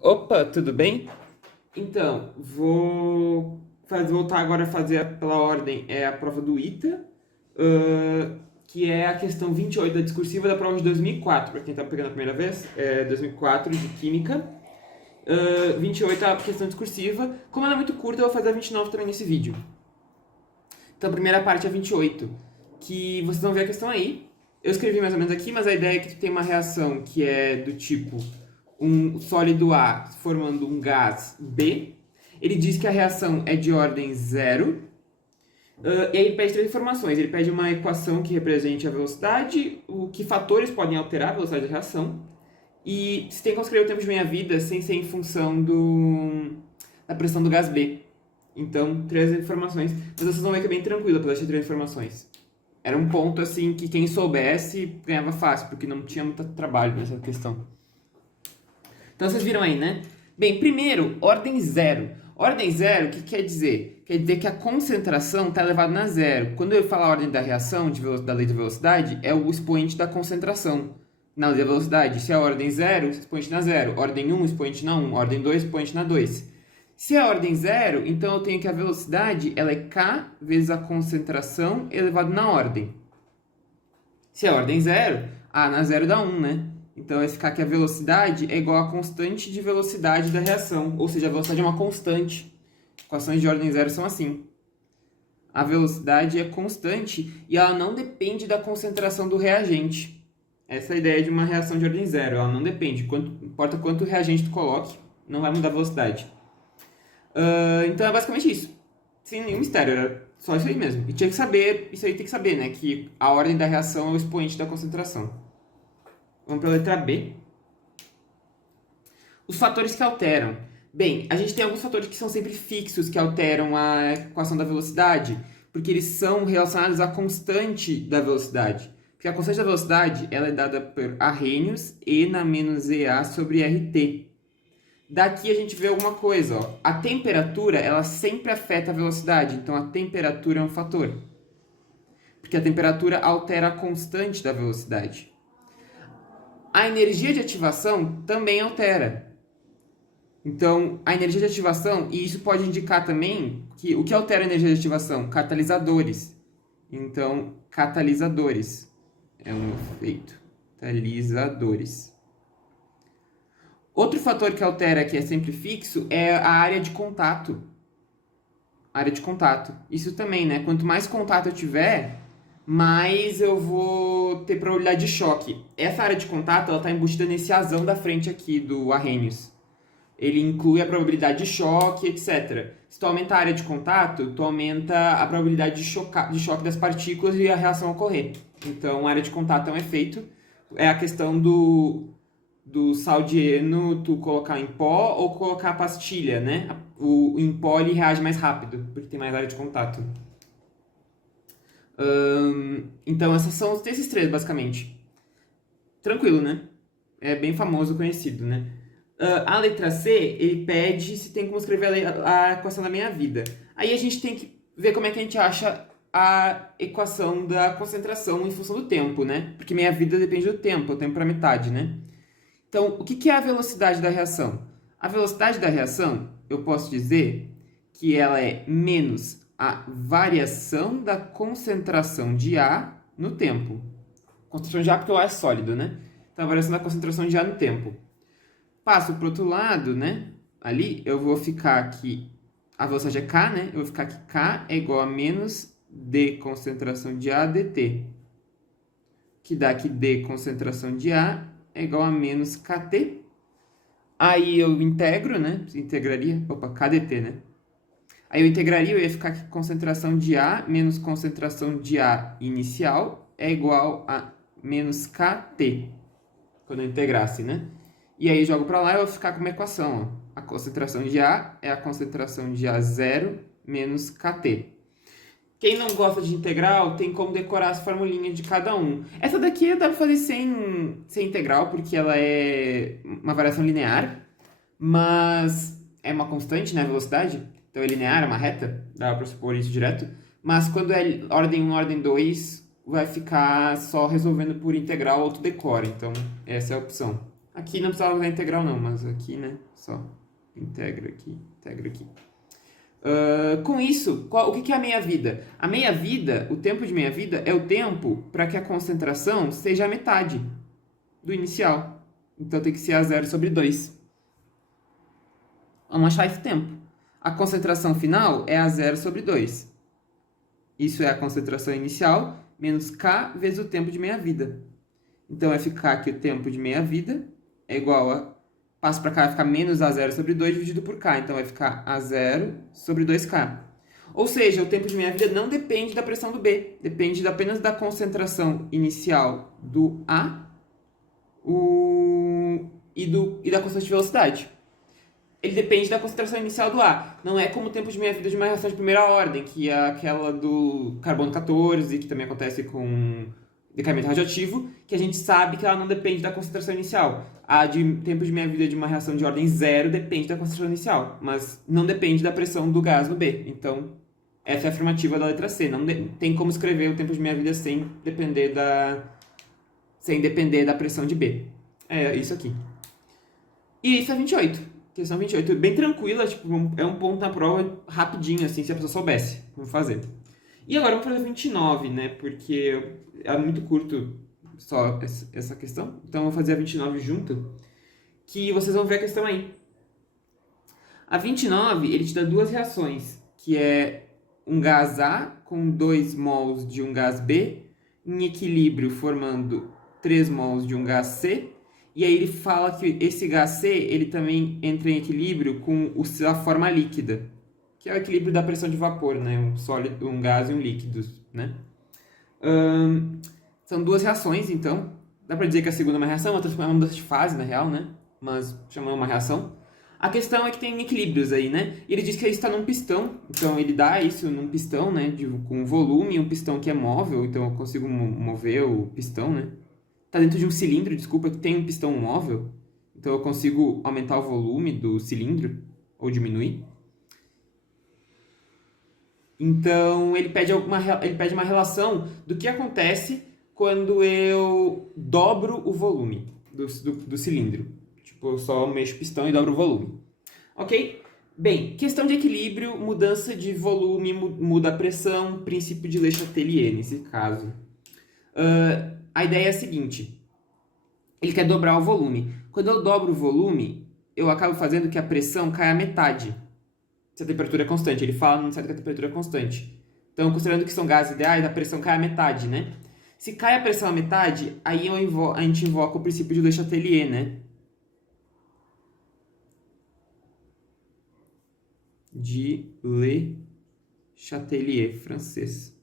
Opa, tudo bem? Então, voltar agora a fazer pela ordem a prova do ITA, que é a questão 28 da discursiva da prova de 2004, para quem está pegando a primeira vez, 2004 de Química. 28 é a questão discursiva. Como ela é muito curta, eu vou fazer a 29 também nesse vídeo. Então, a primeira parte é 28, que vocês vão ver a questão aí. Eu escrevi mais ou menos aqui, mas a ideia é que tu tem uma reação que é do tipo um sólido A formando um gás B. Ele diz que a reação é de ordem zero. E aí ele pede três informações. Ele pede uma equação que represente a velocidade, que fatores podem alterar a velocidade da reação, e se tem como escrever o tempo de meia-vida sem ser em função da pressão do gás B. Então, três informações. Mas vocês vão ver que é bem tranquilo pelas três informações. Era um ponto assim que quem soubesse ganhava fácil, porque não tinha muito trabalho nessa questão. Então vocês viram aí, né? Bem, primeiro, ordem zero. Ordem zero, o que quer dizer? Quer dizer que a concentração está elevada na zero. Quando eu falar a ordem da reação, da lei de velocidade, é o expoente da concentração. Na lei da velocidade, se é a ordem zero, expoente na zero. Ordem 1, expoente na 1. Ordem 2, expoente na 2. Se é a ordem zero, então eu tenho que a velocidade ela é k vezes a concentração elevado na ordem. Se é a ordem zero, na zero dá 1, né? Então vai ficar que a velocidade é igual à constante de velocidade da reação. Ou seja, a velocidade é uma constante. Equações de ordem zero são assim. A velocidade é constante e ela não depende da concentração do reagente. Essa é a ideia de uma reação de ordem zero. Ela não depende. Importa quanto reagente tu coloque, não vai mudar a velocidade. Então é basicamente isso. Sem nenhum mistério, era só isso aí mesmo. E tinha que saber, isso aí tem que saber, né? Que a ordem da reação é o expoente da concentração. Vamos para a letra B. Os fatores que alteram. Bem, a gente tem alguns fatores que são sempre fixos, que alteram a equação da velocidade, porque eles são relacionados à constante da velocidade. Porque a constante da velocidade ela é dada por arrhenius E na menos EA sobre RT. Daqui a gente vê alguma coisa, ó. A temperatura, ela sempre afeta a velocidade, então a temperatura é um fator. Porque a temperatura altera a constante da velocidade. A energia de ativação também altera. Então, a energia de ativação, e isso pode indicar também que o que altera a energia de ativação? Catalisadores. Então, catalisadores é um efeito. Catalisadores. Outro fator que altera, que é sempre fixo, é a área de contato. Área de contato. Isso também, né? Quanto mais contato eu tiver, mais eu vou ter probabilidade de choque. Essa área de contato está embutida nesse asão da frente aqui do Arrhenius. Ele inclui a probabilidade de choque, etc. Se tu aumenta a área de contato, tu aumenta a probabilidade de choque das partículas e a reação ocorrer. Então, a área de contato é um efeito. É a questão do sal de heno tu colocar em pó ou colocar a pastilha, né? Em pó ele reage mais rápido, porque tem mais área de contato. Então, esses três, basicamente. Tranquilo, né? É bem famoso, conhecido, né? A letra C, ele pede se tem como escrever a equação da meia-vida. Aí a gente tem que ver como é que a gente acha a equação da concentração em função do tempo, né? Porque meia-vida depende do tempo, o tempo para metade, né? Então, o que é a velocidade da reação? A velocidade da reação, eu posso dizer que ela é menos a variação da concentração de A no tempo. Concentração de A porque o A é sólido, né? Então, a variação da concentração de A no tempo. Passo para o outro lado, né? Ali, eu vou ficar aqui... A velocidade é K, né? Eu vou ficar aqui K é igual a menos D concentração de A dt. Que dá que D concentração de A é igual a menos kT. Aí eu integro, né? Integraria. Opa, kdt, né? Aí eu integraria, eu ia ficar que concentração de A menos concentração de A inicial é igual a menos kT. Quando eu integrasse, né? E aí jogo para lá e eu vou ficar com uma equação. Ó. A concentração de A é a concentração de A0 menos kT. Quem não gosta de integral tem como decorar as formulinhas de cada um. Essa daqui dá pra fazer sem integral, porque ela é uma variação linear, mas é uma constante, né, a velocidade. Então é linear, é uma reta, dá pra supor isso direto. Mas quando é ordem 1, ordem 2, vai ficar só resolvendo por integral ou tu decora. Então essa é a opção. Aqui não precisava usar integral não, mas aqui, né, só integra aqui. Com isso, o que é a meia-vida? A meia-vida, o tempo de meia-vida, é o tempo para que a concentração seja a metade do inicial. Então tem que ser a 0/2. Vamos achar esse tempo. A concentração final é a 0/2. Isso é a concentração inicial menos K vezes o tempo de meia-vida. Então vai ficar que o tempo de meia-vida é igual a... Passo para cá, vai ficar menos a 0/2 dividido por K. Então vai ficar a 0/2K. Ou seja, o tempo de meia-vida não depende da pressão do B. Depende apenas da concentração inicial do A e da constante de velocidade. Ele depende da concentração inicial do A. Não é como o tempo de meia-vida de uma reação de primeira ordem, que é aquela do carbono 14, que também acontece com decaimento radioativo, que a gente sabe que ela não depende da concentração inicial. A de tempo de meia-vida de uma reação de ordem 0 depende da concentração inicial, mas não depende da pressão do gás no B. Então, essa é a afirmativa da letra C. Não tem como escrever o tempo de meia-vida sem depender da pressão de B. É isso aqui. E isso é 28. Questão 28, bem tranquila, tipo, é um ponto na prova rapidinho, assim, se a pessoa soubesse como fazer. E agora vamos fazer 29, né, porque é muito curto só essa questão. Então eu vou fazer a 29 junto, que vocês vão ver a questão aí. A 29, ele te dá duas reações, que é um gás A com 2 mols de um gás B, em equilíbrio formando 3 mols de um gás C. E aí ele fala que esse gás C, ele também entra em equilíbrio com a forma líquida, que é o equilíbrio da pressão de vapor, né? Um sólido, um gás e um líquido, né? São duas reações, então. Dá pra dizer que a segunda é uma reação, a outra é uma mudança de fase, na real, né? Mas chamamos uma reação. A questão é que tem equilíbrios aí, né? E ele diz que ele está num pistão, então ele dá isso num pistão, né? Com volume, um pistão que é móvel, então eu consigo mover o pistão, né? Está dentro de um cilindro, desculpa, que tem um pistão móvel. Então eu consigo aumentar o volume do cilindro ou diminuir. Então ele pede uma relação do que acontece quando eu dobro o volume do cilindro. Tipo, eu só mexo o pistão e dobro o volume. Ok? Bem, questão de equilíbrio, mudança de volume, muda a pressão, princípio de Le Chatelier nesse caso. A ideia é a seguinte, ele quer dobrar o volume. Quando eu dobro o volume, eu acabo fazendo que a pressão caia à metade, se a temperatura é constante. Ele fala se a temperatura é constante. Então, considerando que são gases ideais, a pressão cai à metade, né? Se cai a pressão à metade, aí a gente invoca o princípio de Le Chatelier, né? De Le Chatelier, francês.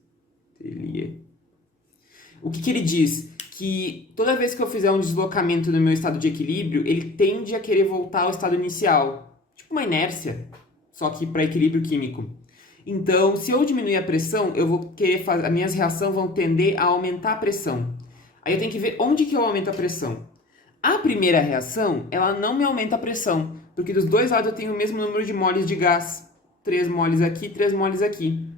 O que ele diz? Que toda vez que eu fizer um deslocamento no meu estado de equilíbrio, ele tende a querer voltar ao estado inicial. Tipo uma inércia, só que para equilíbrio químico. Então, se eu diminuir a pressão, eu vou querer fazer, as minhas reações vão tender a aumentar a pressão. Aí eu tenho que ver onde que eu aumento a pressão. A primeira reação, ela não me aumenta a pressão, porque dos dois lados eu tenho o mesmo número de moles de gás. 3 moles aqui, 3 moles aqui.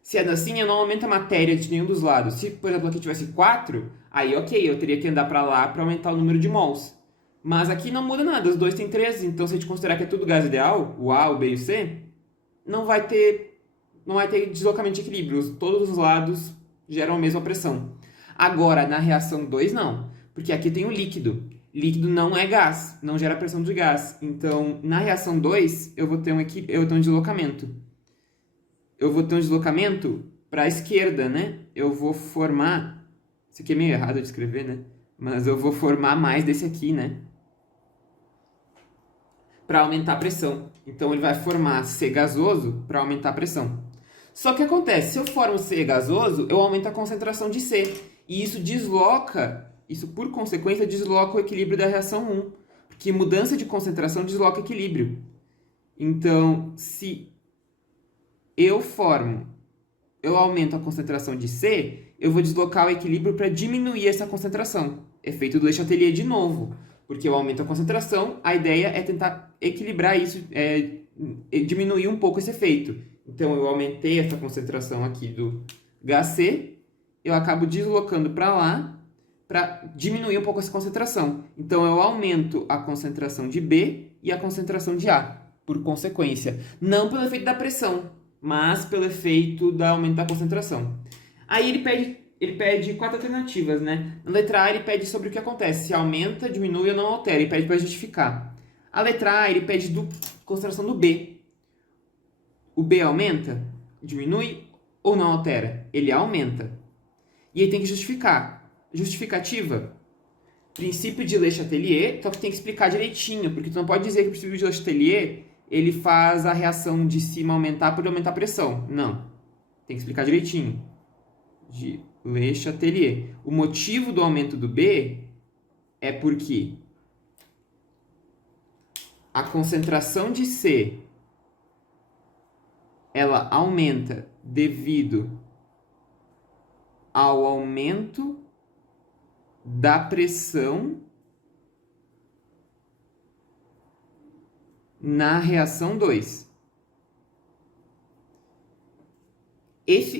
Se é assim, eu não aumento a matéria de nenhum dos lados. Se, por exemplo, aqui tivesse 4, aí ok, eu teria que andar para lá para aumentar o número de mols. Mas aqui não muda nada, os dois têm 3, então se a gente considerar que é tudo gás ideal, o A, o B e o C, não vai ter deslocamento de equilíbrio. Todos os lados geram a mesma pressão. Agora, na reação 2, não. Porque aqui tem o líquido. Líquido não é gás, não gera pressão de gás. Então, na reação 2, eu vou ter um deslocamento. Eu vou ter um deslocamento para a esquerda, né? Eu vou formar... Isso aqui é meio errado de escrever, né? Mas eu vou formar mais desse aqui, né? Para aumentar a pressão. Então, ele vai formar C gasoso para aumentar a pressão. Só que acontece, se eu formo C gasoso, eu aumento a concentração de C. E isso por consequência desloca o equilíbrio da reação 1. Porque mudança de concentração desloca equilíbrio. Então, se eu aumento a concentração de C, eu vou deslocar o equilíbrio para diminuir essa concentração. Efeito do Le Chatelier de novo. Porque eu aumento a concentração, a ideia é tentar equilibrar isso, diminuir um pouco esse efeito. Então, eu aumentei essa concentração aqui do gás C, eu acabo deslocando para lá, para diminuir um pouco essa concentração. Então, eu aumento a concentração de B e a concentração de A, por consequência. Não pelo efeito da pressão, mas pelo efeito da aumento da concentração. Aí ele pede 4 alternativas, né? Na letra A, ele pede sobre o que acontece, se aumenta, diminui ou não altera. Ele pede para justificar. A letra A, ele pede concentração do B. O B aumenta, diminui ou não altera? Ele aumenta. E ele tem que justificar. Justificativa, princípio de Le Chatelier, só que tem que explicar direitinho, porque tu não pode dizer que o princípio de Le Chatelier ele faz a reação de cima aumentar por aumentar a pressão. Não. Tem que explicar direitinho. De Le Chatelier. O motivo do aumento do B é porque a concentração de C ela aumenta devido ao aumento da pressão na reação 2.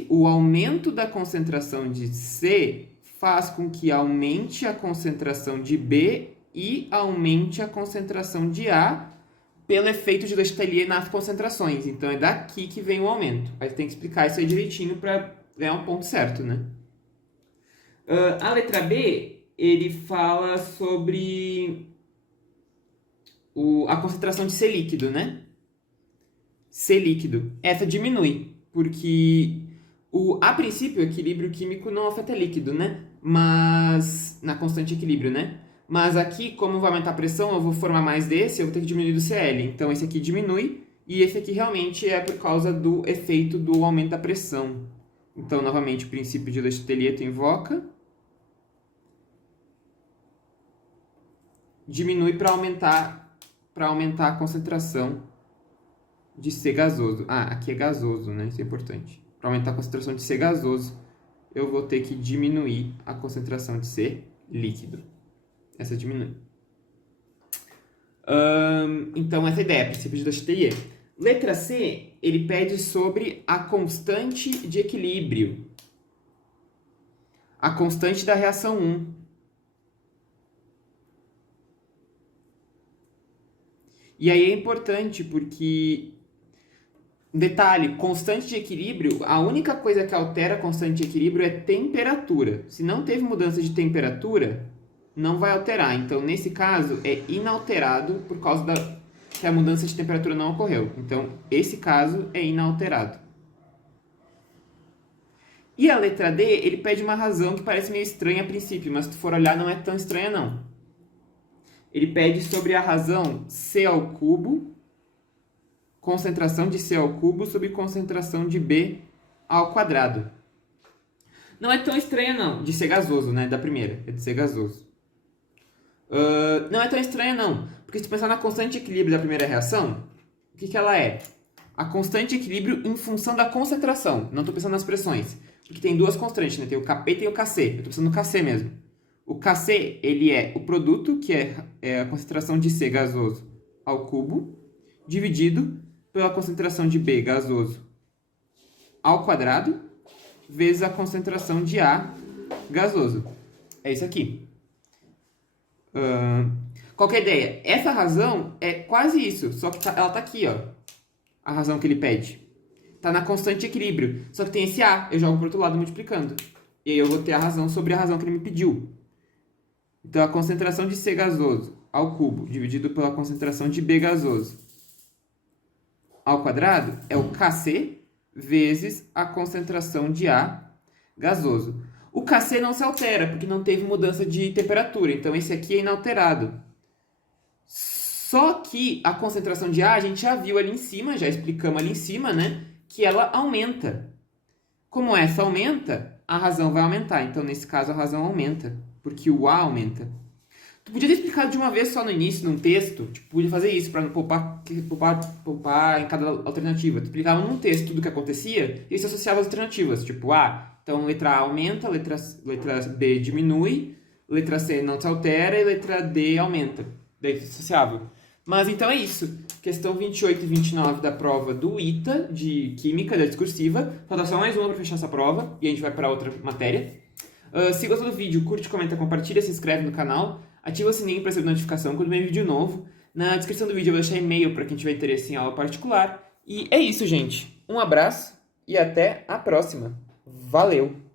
O aumento da concentração de C faz com que aumente a concentração de B e aumente a concentração de A pelo efeito de Le Chatelier nas concentrações. Então, é daqui que vem o aumento. Aí tem que explicar isso aí direitinho para ganhar um ponto certo, né? A letra B, ele fala sobre a concentração de C líquido, né? C líquido. Essa diminui, porque a princípio o equilíbrio químico não afeta líquido, né? Mas na constante equilíbrio, né? Mas aqui, como vai aumentar a pressão, eu vou formar mais desse, eu vou ter que diminuir do Cl. Então esse aqui diminui e esse aqui realmente é por causa do efeito do aumento da pressão. Então, novamente, o princípio de Le Chatelier tu invoca. Diminui para aumentar a concentração de C gasoso. Ah, aqui é gasoso, né? Isso é importante. Para aumentar a concentração de C gasoso, eu vou ter que diminuir a concentração de C líquido. Essa diminui. Então, essa é a ideia, princípio de Le Chatelier. Letra C, ele pede sobre a constante de equilíbrio. A constante da reação 1. E aí é importante porque, detalhe, constante de equilíbrio, a única coisa que altera a constante de equilíbrio é temperatura. Se não teve mudança de temperatura, não vai alterar. Então, nesse caso, é inalterado por causa que a mudança de temperatura não ocorreu. Então, esse caso é inalterado. E a letra D, ele pede uma razão que parece meio estranha a princípio, mas se tu for olhar, não é tão estranha não. Ele pede sobre a razão C ao cubo, concentração de C ao cubo sobre concentração de B ao quadrado. Não é tão estranha não, de ser gasoso, né? Da primeira, é de ser gasoso. Não é tão estranha não, porque se tu pensar na constante de equilíbrio da primeira reação, o que ela é? A constante de equilíbrio em função da concentração, não estou pensando nas pressões, porque tem duas constantes, né? Tem o Kp e tem o Kc, eu estou pensando no Kc mesmo. O Kc, ele é o produto, que é a concentração de C gasoso ao cubo, dividido pela concentração de B gasoso ao quadrado, vezes a concentração de A gasoso. É isso aqui. Qual que é a ideia? Essa razão é quase isso, só que ela tá aqui, ó. A razão que ele pede. Tá na constante de equilíbrio, só que tem esse A, eu jogo pro outro lado multiplicando. E aí eu vou ter a razão sobre a razão que ele me pediu. Então, a concentração de C gasoso ao cubo, dividido pela concentração de B gasoso ao quadrado, é o Kc vezes a concentração de A gasoso. O Kc não se altera, porque não teve mudança de temperatura. Então, esse aqui é inalterado. Só que a concentração de A, a gente já viu ali em cima, já explicamos ali em cima, né? Que ela aumenta. Como essa aumenta, a razão vai aumentar. Então, nesse caso, a razão aumenta, porque o A aumenta. Tu podia ter explicado de uma vez só no início, num texto. Tipo, podia fazer isso para não poupar em cada alternativa. Tu explicava num texto tudo o que acontecia e se associava as alternativas. Tipo, então letra A aumenta, letra B diminui, letra C não se altera e letra D aumenta. Daí se associava. Mas então é isso. Questão 28 e 29 da prova do ITA, de Química, da discursiva. Falta só mais uma para fechar essa prova e a gente vai para outra matéria. Se gostou do vídeo, curte, comenta, compartilha, se inscreve no canal, ativa o sininho para receber notificação quando vem vídeo novo. Na descrição do vídeo eu vou deixar e-mail para quem tiver interesse em aula particular. E é isso, gente. Um abraço e até a próxima. Valeu!